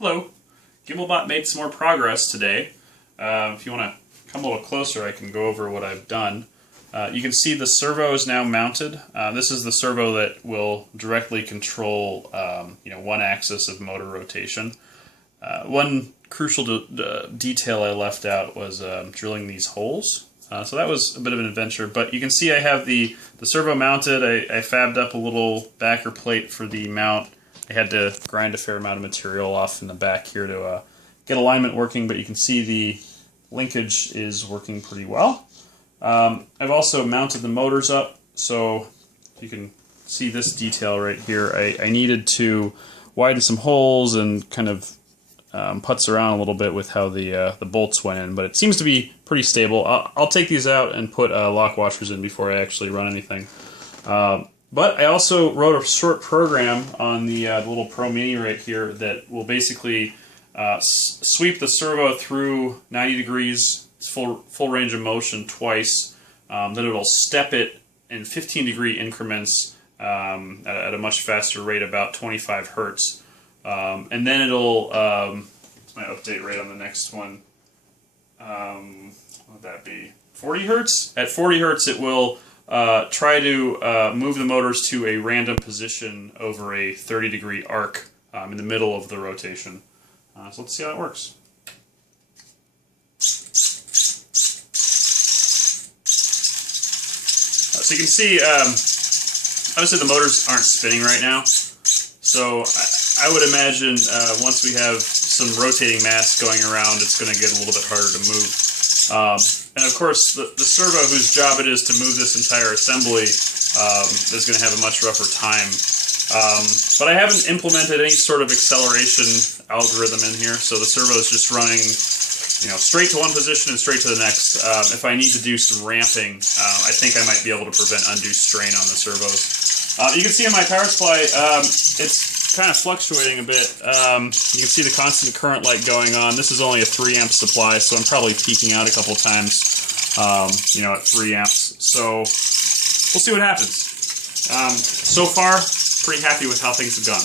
Hello. GimbalBot made some more progress today. If you want to come a little closer, I can go over what I've done. You can see the servo is now mounted. This is the servo that will directly control one axis of motor rotation. One crucial detail I left out was drilling these holes. So that was a bit of an adventure, but you can see I have the servo mounted. I fabbed up a little backer plate for the mount. I had to grind a fair amount of material off in the back here to get alignment working, but you can see the linkage is working pretty well. I've also mounted the motors up, so you can see this detail right here. I needed to widen some holes and kind of putz around a little bit with how the bolts went in, but it seems to be pretty stable. I'll take these out and put lock washers in before I actually run anything. But I also wrote a short program on the little Pro Mini right here that will basically sweep the servo through 90 degrees, full range of motion twice. Then it'll step it in 15-degree increments at a much faster rate, about 25 hertz. And then it'll, what's my update rate on the next one? What would that be? 40 hertz? At 40 hertz it will try to move the motors to a random position over a 30-degree arc in the middle of the rotation. So let's see how it works. So you can see, obviously the motors aren't spinning right now, so I would imagine once we have some rotating mass going around, it's going to get a little bit harder to move. And of course, the servo, whose job it is to move this entire assembly, is going to have a much rougher time. But I haven't implemented any sort of acceleration algorithm in here, so the servo is just running, straight to one position and straight to the next. If I need to do some ramping, I think I might be able to prevent undue strain on the servos. You can see in my power supply, it's kind of fluctuating a bit. You can see the constant current light going on. This is only a 3 amp supply, so I'm probably peaking out a couple times, at 3 amps. So we'll see what happens. So far, pretty happy with how things have gone.